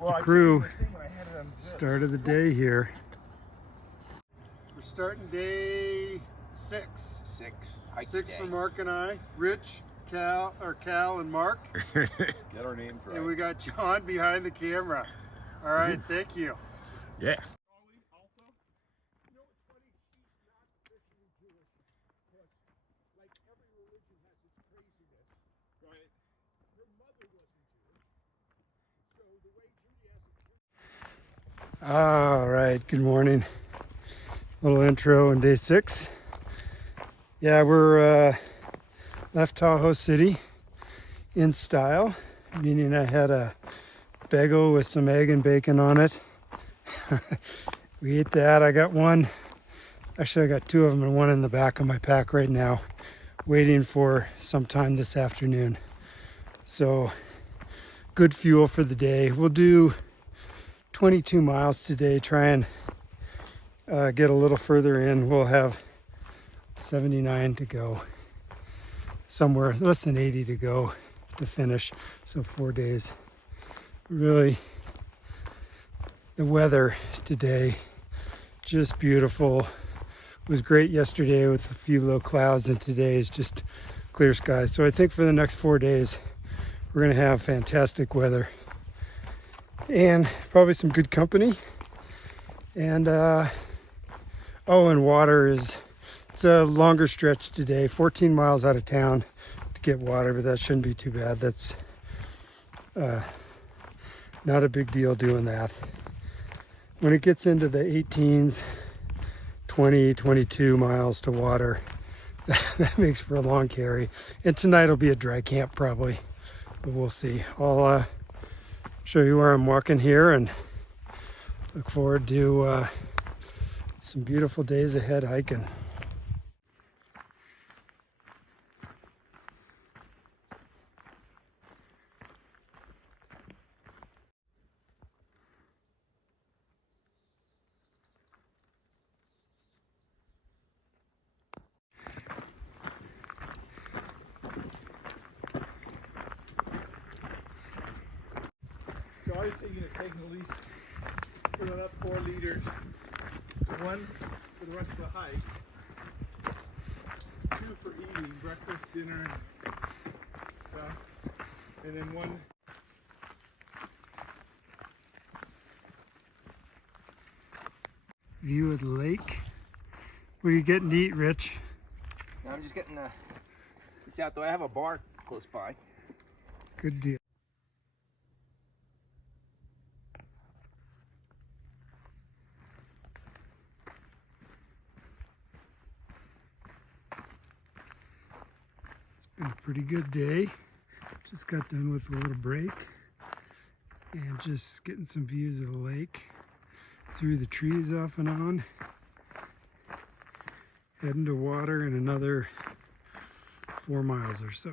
the crew start of the day here. We're starting day 6. Six for Mark and I. Rich, Cal and Mark. Get our names right. And we got John behind the camera. All right, thank you. Yeah. All right, good morning. Little intro on day 6. Yeah, we're left Tahoe City in style, meaning I had a bagel with some egg and bacon on it. We ate that. I got one. Actually, I got 2 of them and one in the back of my pack right now, waiting for sometime this afternoon. So good fuel for the day. We'll do 22 miles today, try and get a little further in. We'll have 79 to go, somewhere less than 80 to go to finish. So 4 days. Really, the weather today just beautiful. It was great yesterday with a few low clouds, and today is just clear skies. So I think for the next 4 days we're going to have fantastic weather and probably some good company. And and water it's a longer stretch today, 14 miles out of town to get water, but that shouldn't be too bad. That's not a big deal doing that. When it gets into the 18s, 20, 22 miles to water, that makes for a long carry. And tonight will be a dry camp probably, but we'll see. I'll show you where I'm walking here and look forward to some beautiful days ahead hiking. So I was thinking of taking at least filling up 4 liters. 1 for the rest of the hike, 2 for eating, breakfast, dinner, and stuff, and then 1. View of the lake. What are you getting to eat, Rich? I'm just getting this outdoor. I have a bar close by. Good deal. It's been a pretty good day. Just got done with a little break and just getting some views of the lake through the trees off and on. Heading to water in another 4 miles or so.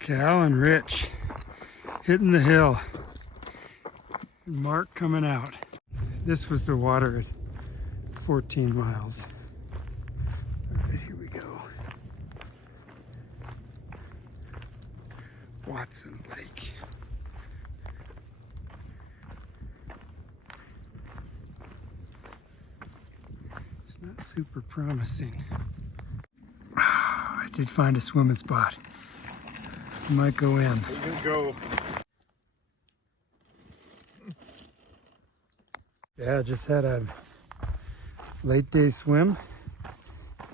Cal and Rich hitting the hill. And Mark coming out. This was the water at 14 miles. All right, here we go. Watson Lake. It's not super promising. I did find a swimming spot. Might go in. You can go. Yeah, just had a late day swim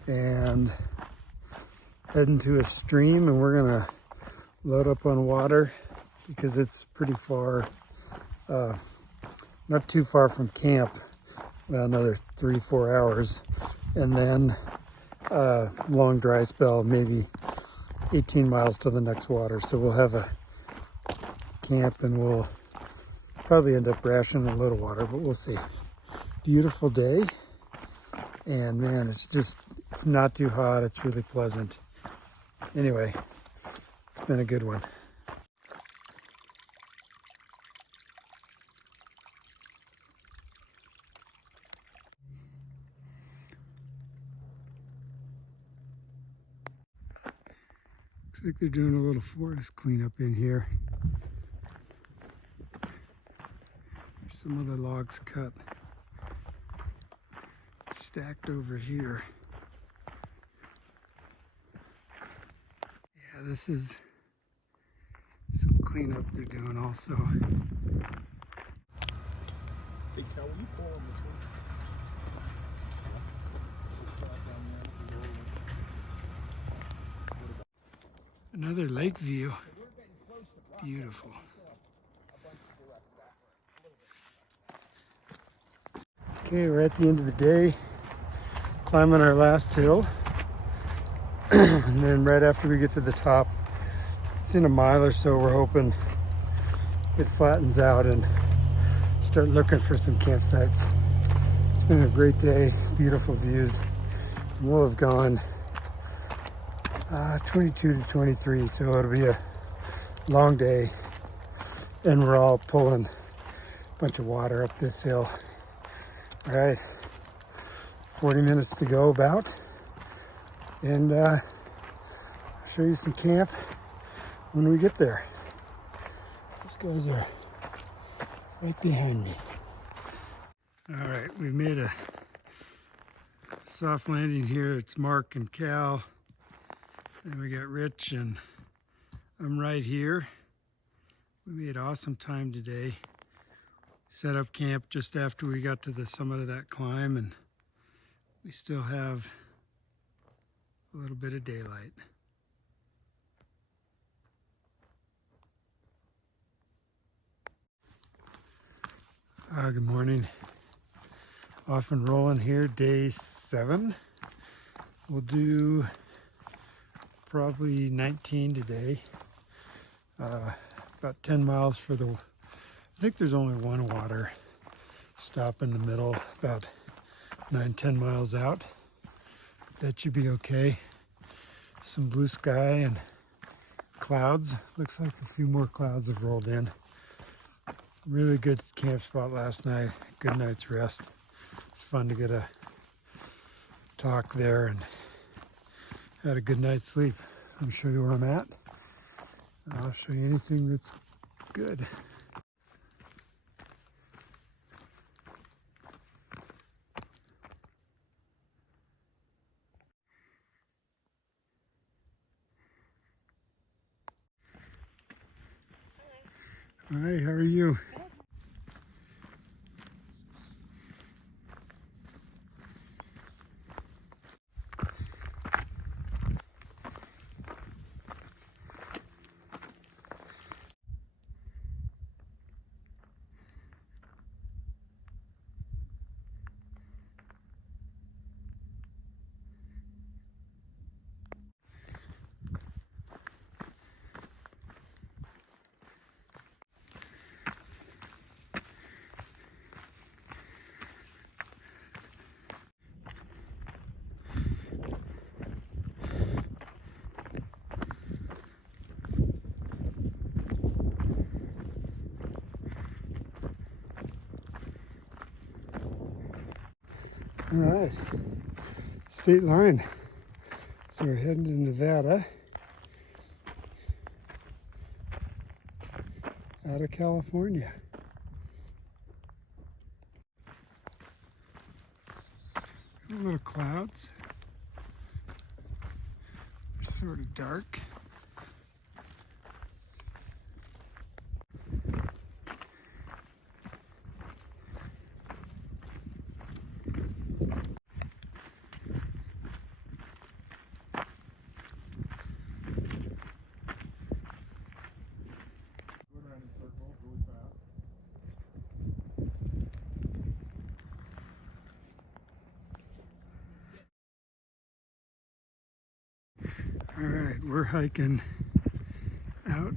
and heading to a stream, and we're gonna load up on water because it's pretty far, not too far from camp, about another 3-4 hours, and then long dry spell, maybe 18 miles to the next water. So we'll have a camp and we'll probably end up rationing a little water, but we'll see. Beautiful day, and man, it's not too hot. It's really pleasant. Anyway, it's been a good one. Looks like they're doing a little forest cleanup in here. There's some other logs cut, stacked over here. Yeah, this is some cleanup they're doing also. Hey, Cal, will you pull on this one? Another lake view. Beautiful. Okay, we're at the end of the day, climbing our last hill. And then right after we get to the top, it's in a mile or so, we're hoping it flattens out and start looking for some campsites. It's been a great day, beautiful views. And we'll have gone 22 to 23, so it'll be a long day. And we're all pulling a bunch of water up this hill. All right, 40 minutes to go about. And I'll show you some camp when we get there. These guys are right behind me. All right, we made a soft landing here. It's Mark and Cal. And we got Rich, and I'm right here. We made awesome time today. Set up camp just after we got to the summit of that climb, and we still have a little bit of daylight. Good morning. Off and rolling here, day 7. We'll do probably 19 today. About 10 miles for the, I think there's only one water stop in the middle, about 9-10 miles out. That should be okay. Some blue sky and clouds. Looks like a few more clouds have rolled in. Really good camp spot last night. Good night's rest. It's fun to get a talk there and had a good night's sleep. I'll show you where I'm at. I'll show you anything that's good. Hi, how are you? All right, state line. So we're heading to Nevada, out of California. Got a little clouds. They're sort of dark. All right, we're hiking out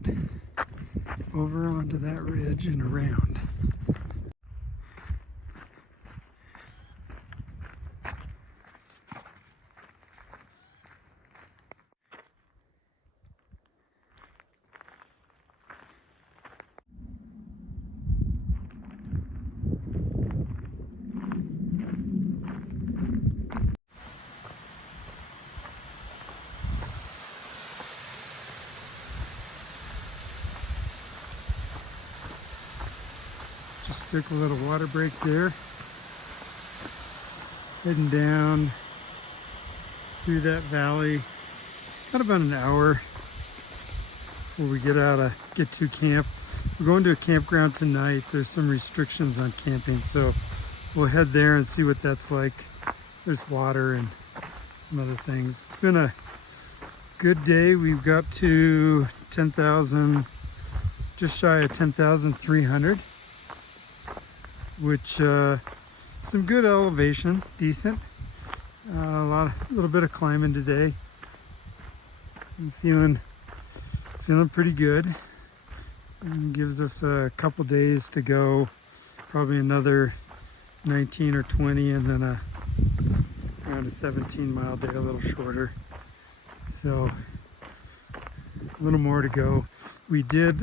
over onto that ridge and around. Took a little water break there. Heading down through that valley. Got about an hour before we get to camp. We're going to a campground tonight. There's some restrictions on camping, so we'll head there and see what that's like. There's water and some other things. It's been a good day. We've got to 10,000, just shy of 10,300, which some good elevation, decent. A little bit of climbing today. I'm feeling pretty good. And gives us a couple days to go, probably another 19 or 20, and then around a 17-mile day, a little shorter. So a little more to go. We did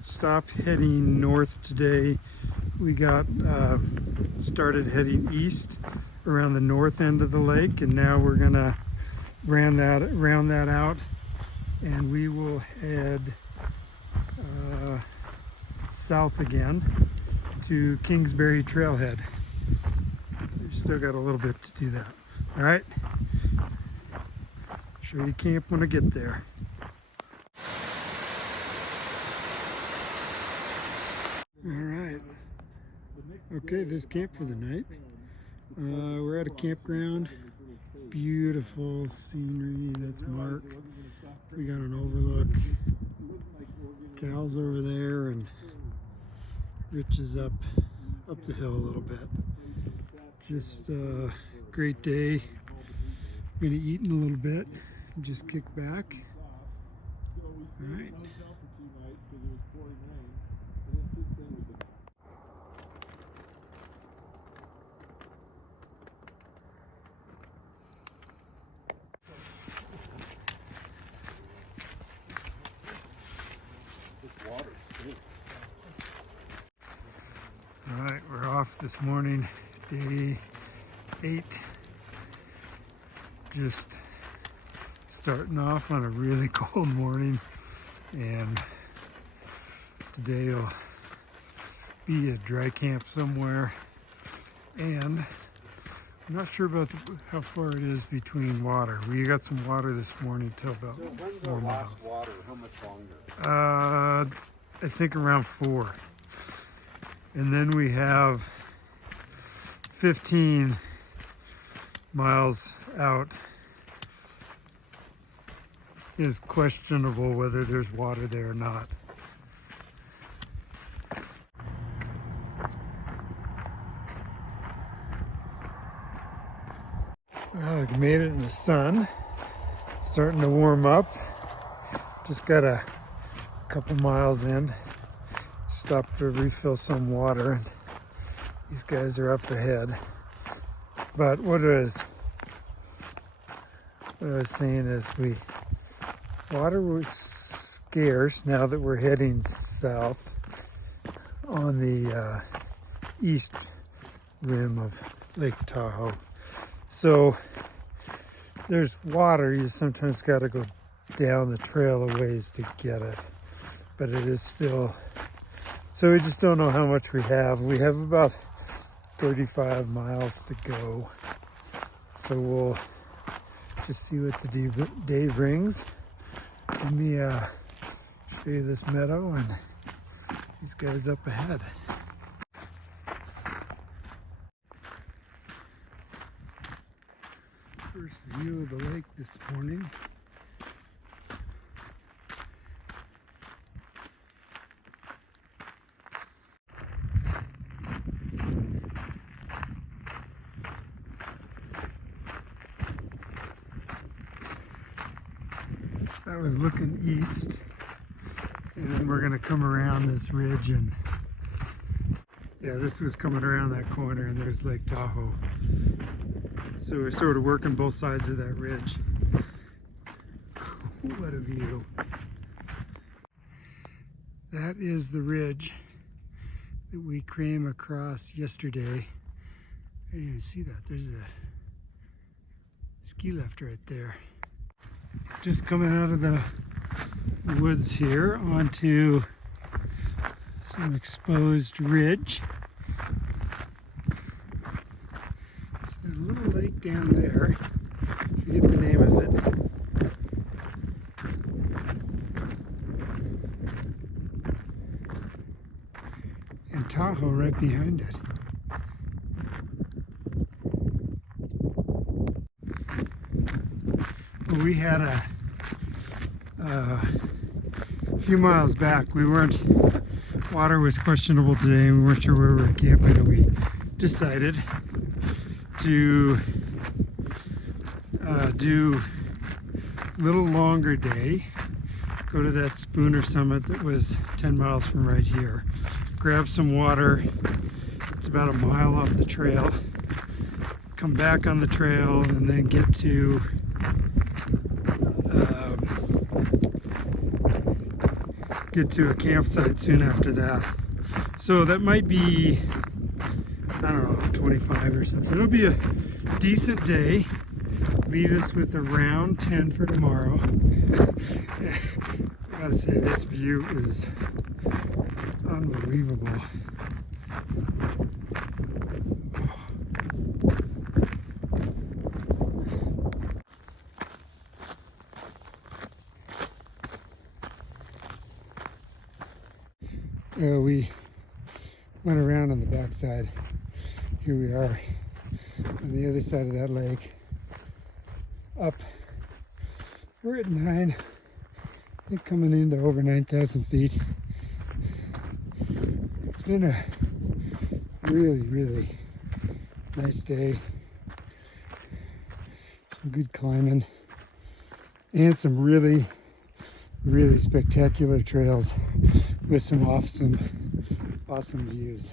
stop heading north today. We got started heading east around the north end of the lake, and now we're gonna round that out, and we will head south again to Kingsbury trailhead. We've still got a little bit to do that. All right, show you camp when I get there. All right, okay, this camp for the night. We're at a campground. Beautiful scenery. That's Mark. We got an overlook. Cal's over there, and Rich is up the hill a little bit. Just a great day. Gonna eat in a little bit and just kick back. All right. All right, we're off this morning, day 8. Just starting off on a really cold morning, and today will be a dry camp somewhere. And I'm not sure about how far it is between water. We got some water this morning till about 4 miles. Water, how much longer? I think around 4. And then we have 15 miles out. Is questionable whether there's water there or not. Well, we made it in the sun. It's starting to warm up. Just got a couple miles in. Stopped to refill some water, and these guys are up ahead. But what I was saying is, water was scarce now that we're heading south on the east rim of Lake Tahoe. So there's water. You sometimes got to go down the trail a ways to get it, but it is still. So we just don't know how much we have. We have about 35 miles to go. So we'll just see what the day brings. Let me show you this meadow and these guys up ahead. First view of the lake this morning. I was looking east, and then we're gonna come around this ridge, and yeah, this was coming around that corner, and there's Lake Tahoe. So we're sort of working both sides of that ridge. What a view. That is the ridge that we came across yesterday. I didn't even see that. There's a ski lift right there. Just coming out of the woods here onto Some exposed ridge. It's a little lake down there. I forget the name of it. And Tahoe right behind it. Well, we had a few miles back. Water was questionable today and we weren't sure where we were camping, and we decided to do a little longer day, go to that Spooner summit that was 10 miles from right here, grab some water. It's about a mile off the trail, come back on the trail, and then get to a campsite soon after that. So that might be, I don't know, 25 or something. It'll be a decent day. Leave us with around 10 for tomorrow. I gotta say, this view is unbelievable. We went around on the backside. Here we are on the other side of that lake. Up, we're at 9, I think coming into over 9,000 feet. It's been a really, really nice day. Some good climbing and some really, really spectacular trails with some awesome views.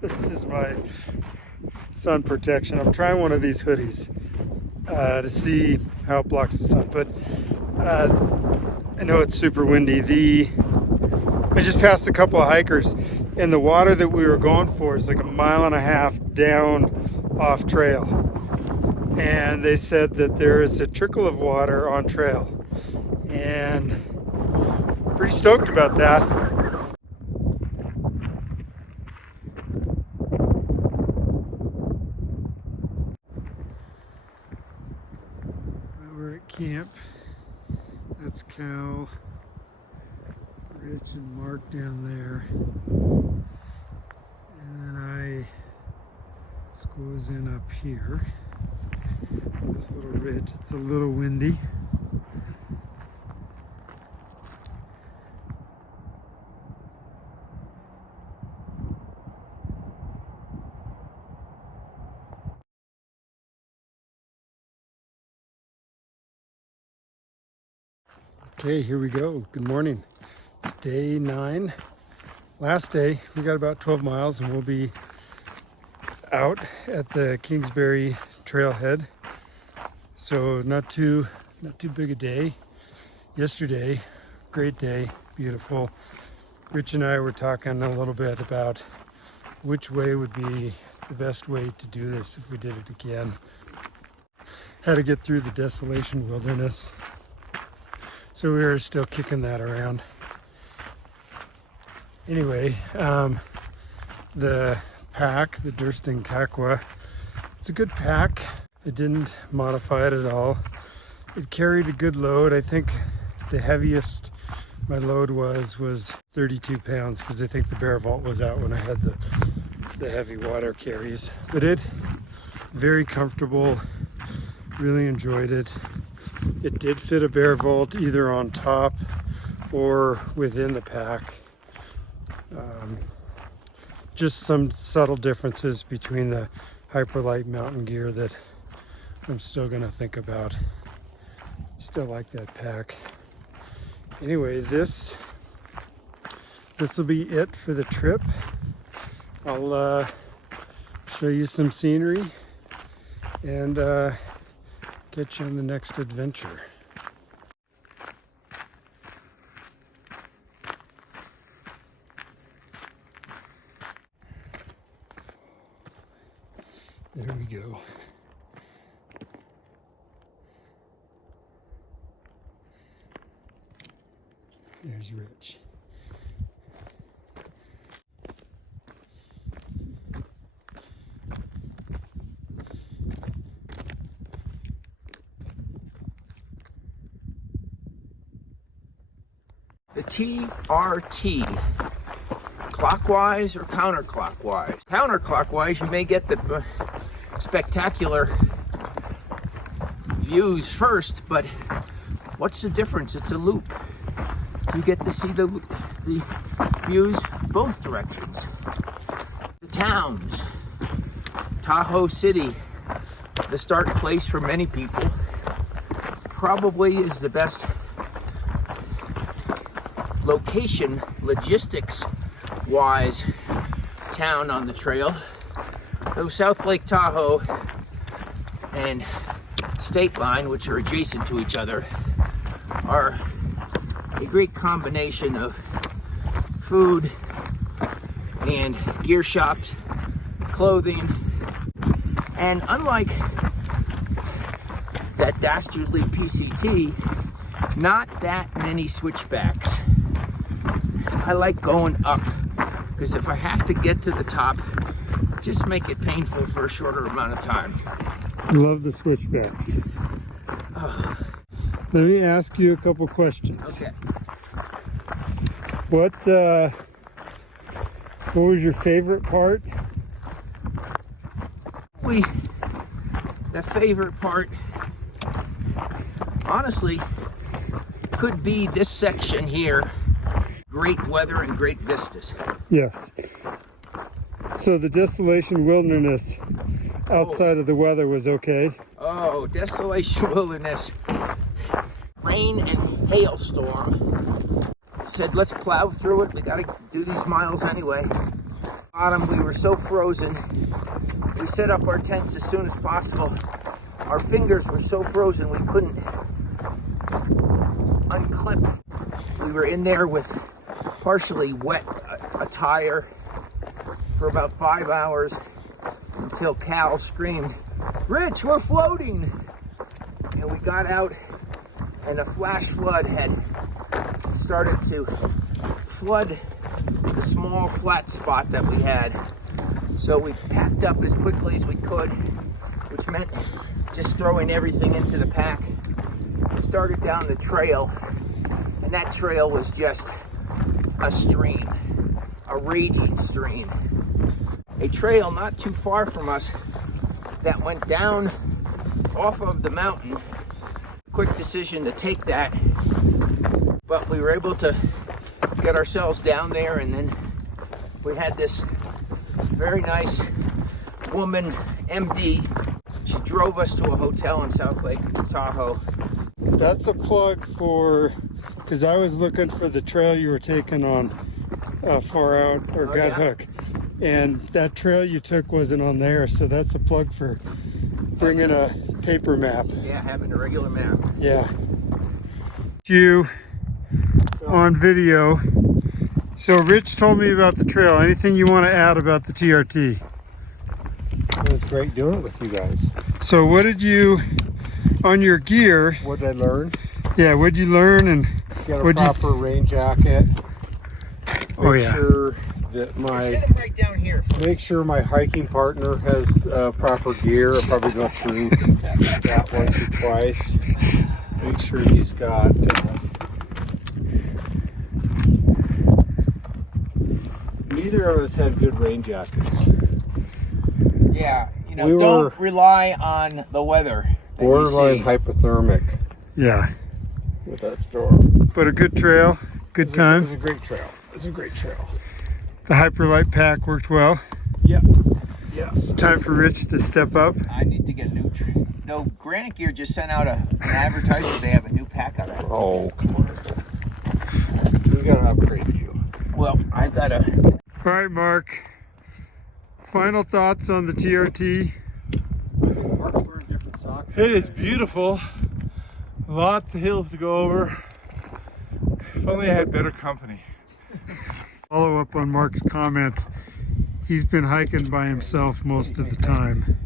This is my sun protection. I'm trying one of these hoodies to see how it blocks the sun, but I know it's super windy. I just passed a couple of hikers, and the water that we were going for is like 1.5 miles down off trail, and they said that there is a trickle of water on trail, and I'm pretty stoked about that. We're at camp. That's Cal, Rich, and Mark down there. And then I squeeze in up here. This little ridge, it's a little windy. Okay, here we go. Good morning. It's day 9. Last day. We got about 12 miles and we'll be out at the Kingsbury trailhead. So not too big a day. Yesterday, great day, beautiful. Rich and I were talking a little bit about which way would be the best way to do this if we did it again. How to get through the desolation wilderness. So we are still kicking that around. Anyway, the pack, the Durston Kakwa, it's a good pack. It didn't modify it at all. It carried a good load. I think the heaviest my load was 32 pounds, because I think the Bear Vault was out when I had the heavy water carries. But it, very comfortable, really enjoyed it. It did fit a Bear Vault either on top or within the pack. Just some subtle differences between the Hyperlight mountain gear that I'm still gonna think about. Still like that pack. Anyway, this will be it for the trip. I'll show you some scenery and get you on the next adventure. There we go. There's Rich. The TRT, clockwise or counterclockwise? Counterclockwise, you may get the spectacular views first, but what's the difference? It's a loop. You get to see the views both directions. The towns, Tahoe City, the start place for many people, probably is the best location, logistics-wise, town on the trail. Though South Lake Tahoe and State Line, which are adjacent to each other, are a great combination of food and gear shops, clothing, and unlike that dastardly PCT, not that many switchbacks. I like going up, because if I have to get to the top, just make it painful for a shorter amount of time. Love the switchbacks. Let me ask you a couple questions. Okay. What was your favorite part? The favorite part, honestly, could be this section here. Great weather and great vistas. Yes. So the Desolation Wilderness outside of the weather was okay? Oh, Desolation Wilderness. Rain and hailstorm. Said, let's plow through it. We got to do these miles anyway. Bottom, we were so frozen. We set up our tents as soon as possible. Our fingers were so frozen we couldn't unclip. We were in there with partially wet attire for about 5 hours until Cal screamed, "Rich, we're floating!" And we got out, and a flash flood had started to flood the small flat spot that we had. So we packed up as quickly as we could, which meant just throwing everything into the pack. We started down the trail, and that trail was just a stream, a raging stream. A trail not too far from us that went down off of the mountain. Quick decision to take that, but we were able to get ourselves down there, and then we had this very nice woman, MD. She drove us to a hotel in South Lake Tahoe. That's a plug for, because I was looking for the trail you were taking on Far Out or Gut Hook, and that trail you took wasn't on there, so that's a plug for bringing a paper map. Yeah, having a regular map. Yeah. You on video. So Rich told me about the trail. Anything you want to add about the TRT? It was great doing it with you guys. So what did you, on your gear, What did I learn? yeah, what did you learn, and Get a what'd you proper rain jacket. Make yeah. sure that my Sit him right down here. make sure my hiking partner has proper gear. I'll probably go through that once or twice. Make sure he's got neither of us had good rain jackets. Yeah, you know, We don't were rely on the weather. borderline hypothermic Yeah, with that storm. but a good trail, good It time. was a great trail. It was a great trail. The Hyperlight pack worked well. Yeah. Yeah. It's time for Rich to step up. I need to get a new No, Granite Gear just sent out an advertisement. They have a new pack out. Oh, come on. We gotta upgrade you. Well, I've got a... All right, Mark. Final thoughts on the TRT? It is beautiful. Lots of hills to go over. If only I had better company. Follow up on Mark's comment. He's been hiking by himself most of the time.